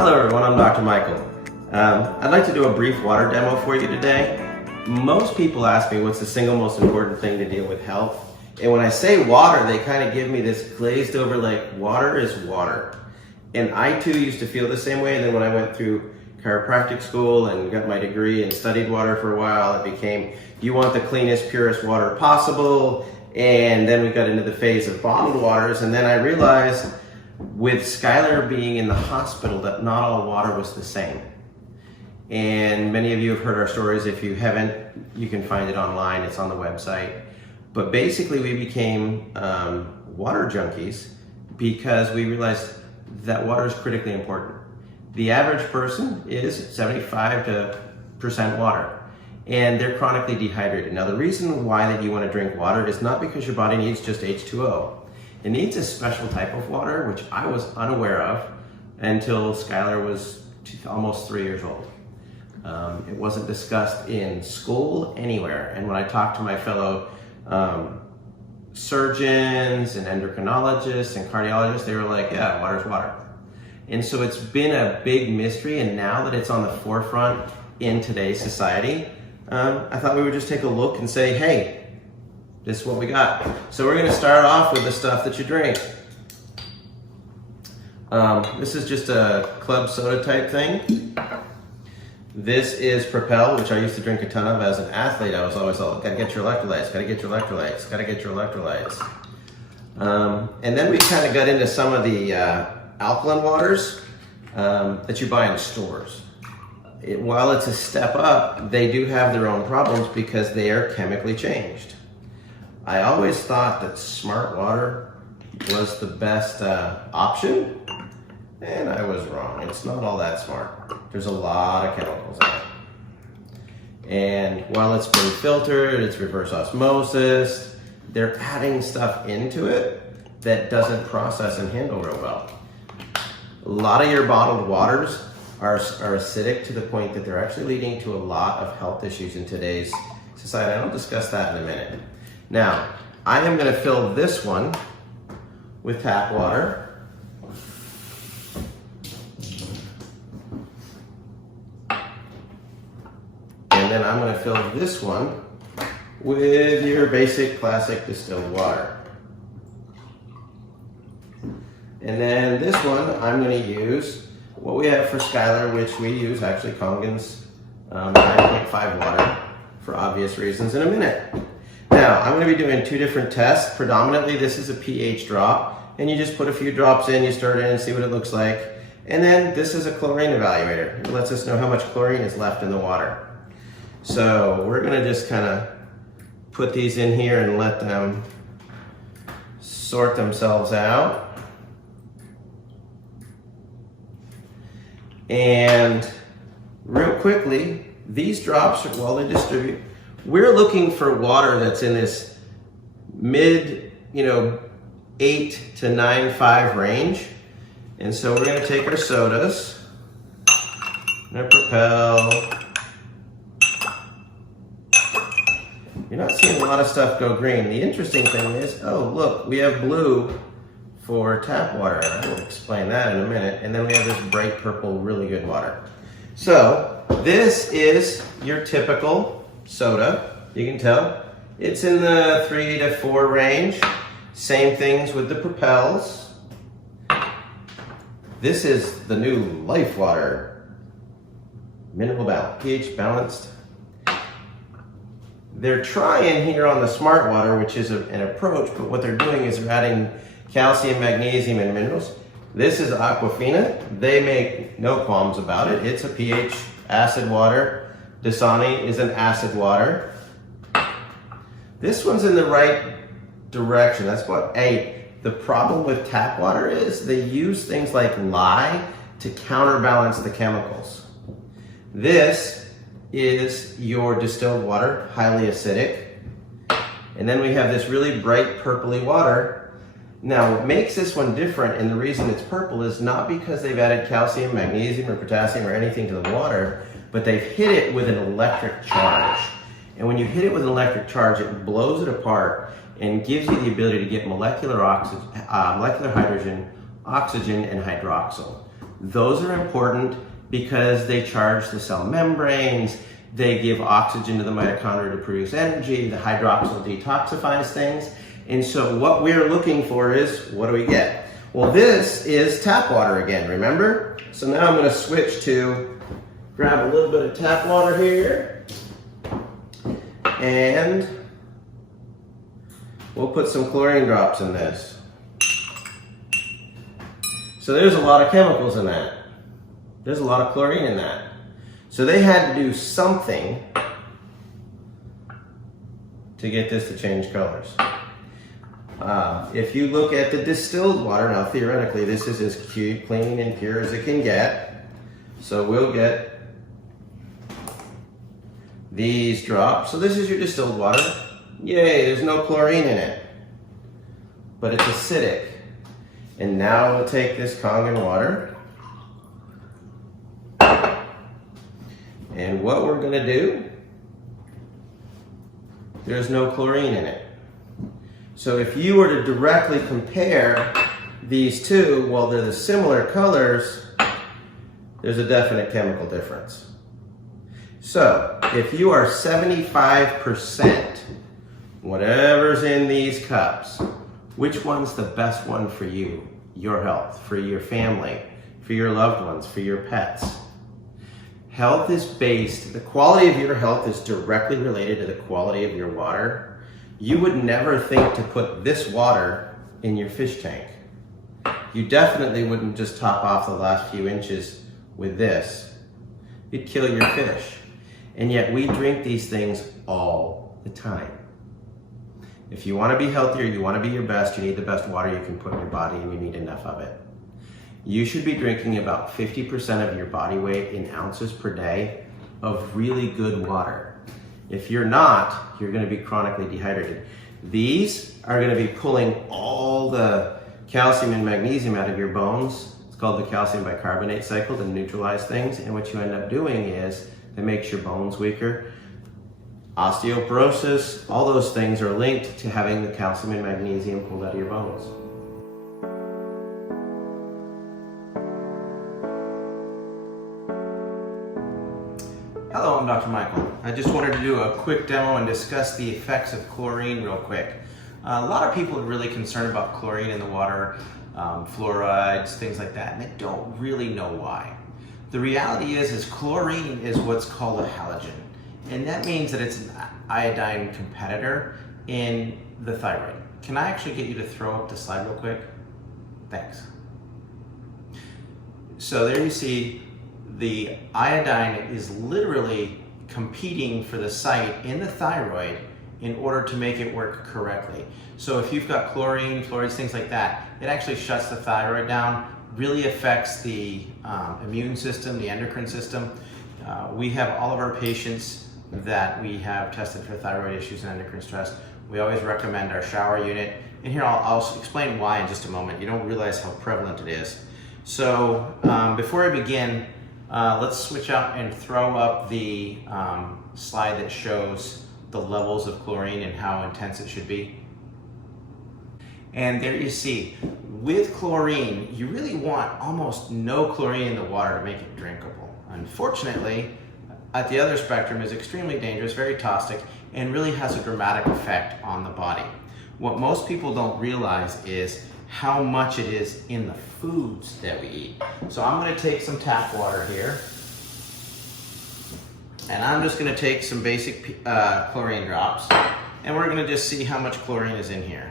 Hello everyone, I'm Dr. Michael. I'd like to do a brief water demo for you today. Most people ask me what's the single most important thing to deal with health. And when I say water, they kind of give me this glazed over like water is water. And I too used to feel the same way. And then when I went through chiropractic school and got my degree and studied water for a while, it became, you want the cleanest, purest water possible. And then we got into the phase of bottled waters. And then I realized with Skylar being in the hospital that not all water was the same. And many of you have heard our stories. If you haven't, you can find it online. It's on the website. But basically we became water junkies because we realized that water is critically important. The average person is 75% water, and they're chronically dehydrated. Now the reason why that you want to drink water is not because your body needs just H2O. It needs a special type of water, which I was unaware of until Skylar was almost 3 years old. It wasn't discussed in school anywhere. And when I talked to my fellow surgeons and endocrinologists and cardiologists, they were like, yeah, water's water. And so it's been a big mystery, and now that it's on the forefront in today's society, I thought we would just take a look and say, hey, this is what we got. So we're gonna start off with the stuff that you drink. This is just a club soda type thing. This is Propel, which I used to drink a ton of as an athlete. I was always like, gotta get your electrolytes, gotta get your electrolytes, gotta get your electrolytes. And then we kind of got into some of the alkaline waters that you buy in stores. While it's a step up, they do have their own problems because they are chemically changed. I always thought that Smart Water was the best option, and I was wrong. It's not all that smart. There's a lot of chemicals in it. And while it's been filtered, it's reverse osmosis, they're adding stuff into it that doesn't process and handle real well. A lot of your bottled waters are acidic to the point that they're actually leading to a lot of health issues in today's society. I'll discuss that in a minute. Now, I am going to fill this one with tap water. And then I'm going to fill this one with your basic classic distilled water. And then this one, I'm going to use what we have for Skylar, which we use actually Kangen's 9.5 water for obvious reasons in a minute. Now, I'm going to be doing two different tests. Predominantly, this is a pH drop, and you just put a few drops in, you stir it in and see what it looks like. And then this is a chlorine evaluator. It lets us know how much chlorine is left in the water. So we're going to just kind of put these in here and let them sort themselves out. And real quickly, these drops, while they distribute, we're looking for water that's in this mid, 8 to 9.5 range. And so we're gonna take our sodas, and our Propel. You're not seeing a lot of stuff go green. The interesting thing is, oh look, we have blue for tap water. I will explain that in a minute. And then we have this bright purple, really good water. So this is your typical soda. You can tell it's in the 3 to 4 range. Same things with the Propels. This is the new Life Water, mineral balance, pH balanced. They're trying here on the Smart Water, which is an approach, but what they're doing is they're adding calcium, magnesium, and minerals. This is Aquafina. They make no qualms about it. It's a pH acid water. Dasani is an acid water. This one's in the right direction. That's what the problem with tap water is they use things like lye to counterbalance the chemicals. This is your distilled water, highly acidic. And then we have this really bright purpley water. Now, what makes this one different, and the reason it's purple, is not because they've added calcium, magnesium, or potassium, or anything to the water, but they've hit it with an electric charge. And when you hit it with an electric charge, it blows it apart and gives you the ability to get molecular hydrogen, oxygen, and hydroxyl. Those are important because they charge the cell membranes, they give oxygen to the mitochondria to produce energy, the hydroxyl detoxifies things. And so what we're looking for is, what do we get? Well, this is tap water again, remember? So now I'm gonna switch to grab a little bit of tap water here. And we'll put some chlorine drops in this. So there's a lot of chemicals in that. There's a lot of chlorine in that. So they had to do something to get this to change colors. If you look at the distilled water, now theoretically this is as clean and pure as it can get. So we'll get these drops. So this is your distilled water. Yay, there's no chlorine in it, but it's acidic. And now we'll take this Kangen water, and what we're gonna do, there's no chlorine in it. So if you were to directly compare these two, while they're the similar colors, there's a definite chemical difference. So if you are 75%, whatever's in these cups, which one's the best one for you, your health, for your family, for your loved ones, for your pets? Health is based, the quality of your health is directly related to the quality of your water. You would never think to put this water in your fish tank. You definitely wouldn't just top off the last few inches with this. You'd kill your fish. And yet we drink these things all the time. If you want to be healthier, you want to be your best, you need the best water you can put in your body, and you need enough of it. You should be drinking about 50% of your body weight in ounces per day of really good water. If you're not, you're going to be chronically dehydrated. These are going to be pulling all the calcium and magnesium out of your bones. It's called the calcium bicarbonate cycle to neutralize things, and what you end up doing is it makes your bones weaker. Osteoporosis, all those things are linked to having the calcium and magnesium pulled out of your bones. Hello, I'm Dr. Michael. I just wanted to do a quick demo and discuss the effects of chlorine real quick. A lot of people are really concerned about chlorine in the water, fluorides, things like that, and they don't really know why. The reality is chlorine is what's called a halogen. And that means that it's an iodine competitor in the thyroid. Can I actually get you to throw up the slide real quick? Thanks. So there you see the iodine is literally competing for the site in the thyroid in order to make it work correctly. So if you've got chlorine, fluorides, things like that, it actually shuts the thyroid down, really affects the immune system, the endocrine system. We have all of our patients that we have tested for thyroid issues and endocrine stress. We always recommend our shower unit. And here I'll explain why in just a moment. You don't realize how prevalent it is. So before I begin, let's switch out and throw up the slide that shows the levels of chlorine and how intense it should be. And there you see, with chlorine, you really want almost no chlorine in the water to make it drinkable. Unfortunately, at the other spectrum is extremely dangerous, very toxic, and really has a dramatic effect on the body. What most people don't realize is how much it is in the foods that we eat. So I'm gonna take some tap water here, and I'm just gonna take some basic chlorine drops, and we're gonna just see how much chlorine is in here.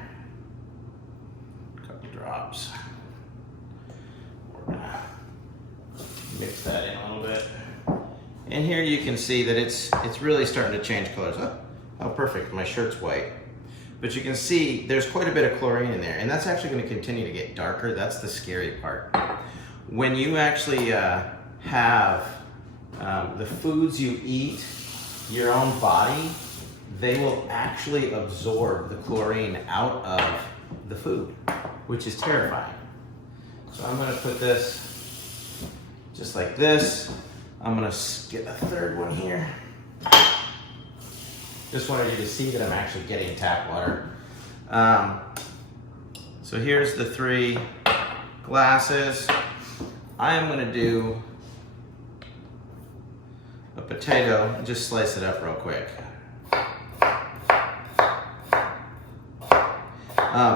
A couple drops. We're gonna mix that in a little bit. And here you can see that it's really starting to change colors. Oh, perfect, my shirt's white. But you can see there's quite a bit of chlorine in there, and that's actually going to continue to get darker. That's the scary part. When you actually have the foods you eat, your own body, they will actually absorb the chlorine out of the food, which is terrifying. So I'm going to put this just like this. I'm gonna get a third one here. Just wanted you to see that I'm actually getting tap water. So here's the 3 glasses. I am gonna do a potato and just slice it up real quick.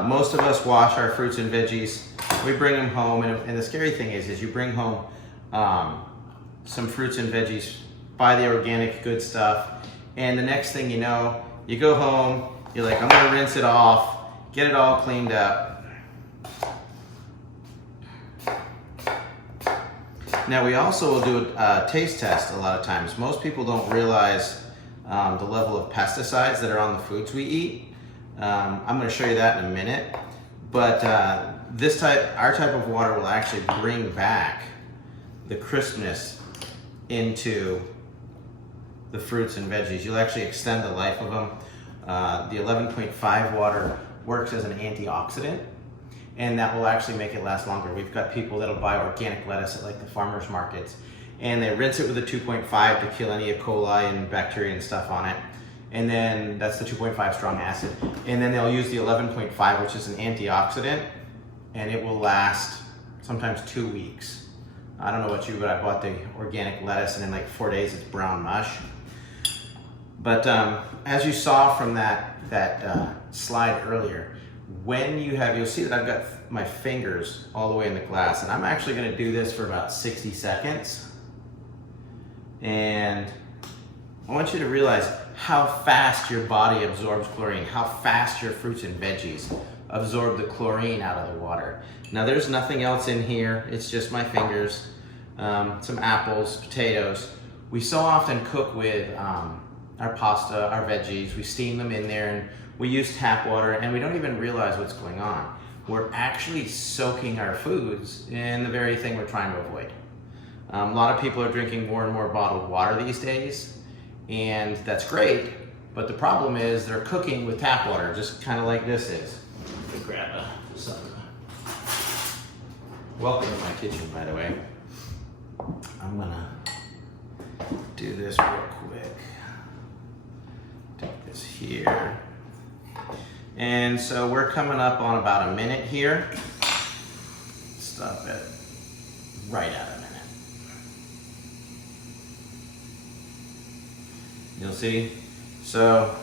Most of us wash our fruits and veggies. We bring them home, and the scary thing is you bring home some fruits and veggies, buy the organic good stuff, and the next thing you know, you go home, you're like, I'm gonna rinse it off, get it all cleaned up. Now we also will do a taste test a lot of times. Most people don't realize the level of pesticides that are on the foods we eat. I'm going to show you that in a minute, but our type of water will actually bring back the crispness into the fruits and veggies. You'll actually extend the life of them. The 11.5 water works as an antioxidant, and that will actually make it last longer. We've got people that'll buy organic lettuce at like the farmers markets, and they rinse it with a 2.5 to kill any E. coli and bacteria and stuff on it. And then that's the 2.5 strong acid. And then they'll use the 11.5, which is an antioxidant, and it will last sometimes 2 weeks. I don't know about you, but I bought the organic lettuce, and in like 4 days it's brown mush. But as you saw from that slide earlier, when you'll see that I've got my fingers all the way in the glass, and I'm actually gonna do this for about 60 seconds. And I want you to realize how fast your body absorbs chlorine, how fast your fruits and veggies absorb the chlorine out of the water. Now there's nothing else in here, it's just my fingers, some apples, potatoes. We so often cook with our pasta, our veggies, we steam them in there, and we use tap water, and we don't even realize what's going on. We're actually soaking our foods in the very thing we're trying to avoid. A lot of people are drinking more and more bottled water these days, and that's great, but the problem is they're cooking with tap water, just kind of like this is. Let me grab some. Welcome to my kitchen, by the way. I'm gonna do this real quick. Take this here. And so we're coming up on about a minute here. Stop it right at a minute. You'll see. So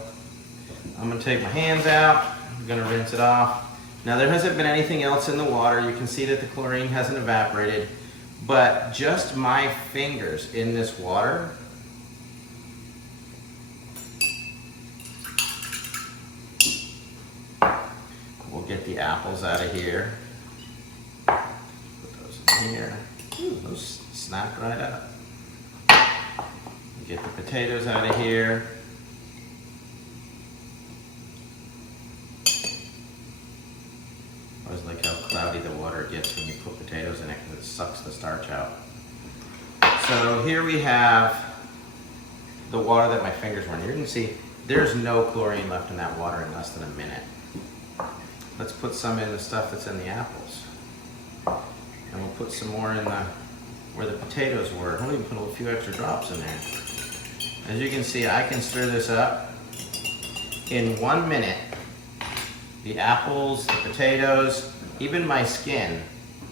I'm gonna take my hands out. I'm gonna rinse it off. Now there hasn't been anything else in the water. You can see that the chlorine hasn't evaporated, but just my fingers in this water we'll get the apples out of here. Put those in here. Ooh, those snapped right up. Get the potatoes out of here. I always like how cloudy the water gets when you put potatoes in it because it sucks the starch out. So here we have the water that my fingers were in. You can see there's no chlorine left in that water in less than a minute. Let's put some in the stuff that's in the apples. And we'll put some more in where the potatoes were. I'll even put a few extra drops in there. As you can see, I can stir this up in 1 minute. The apples, the potatoes, even my skin,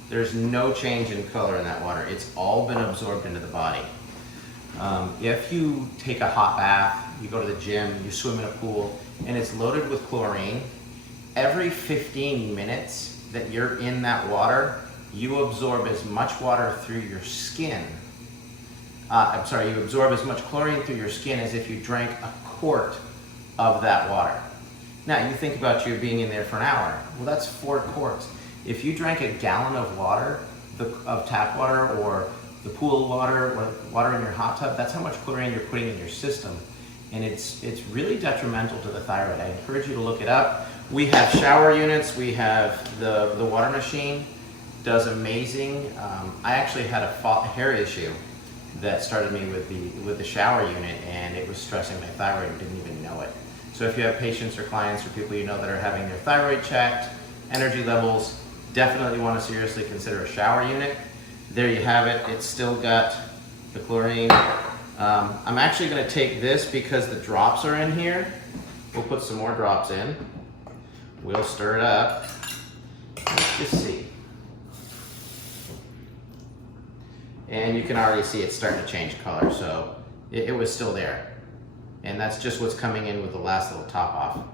there's no change in color in that water. It's all been absorbed into the body. If you take a hot bath, you go to the gym, you swim in a pool, and it's loaded with chlorine, every 15 minutes that you're in that water, you absorb as much water through your skin. You absorb as much chlorine through your skin as if you drank a quart of that water. Now you think about you being in there for an hour. Well, that's 4 quarts. If you drank a gallon of water, of tap water or the pool water or water in your hot tub, that's how much chlorine you're putting in your system. And it's really detrimental to the thyroid. I encourage you to look it up. We have shower units. We have the water machine, does amazing. I actually had a hair issue that started me with the shower unit, and it was stressing my thyroid and didn't even know it. So if you have patients or clients or people you know that are having their thyroid checked, energy levels, definitely want to seriously consider a shower unit. There you have it. It's still got the chlorine. I'm actually going to take this because the drops are in here. We'll put some more drops in. We'll stir it up. Let's just see. and you can already see it's starting to change color, so it was still there. And that's just what's coming in with the last little top off.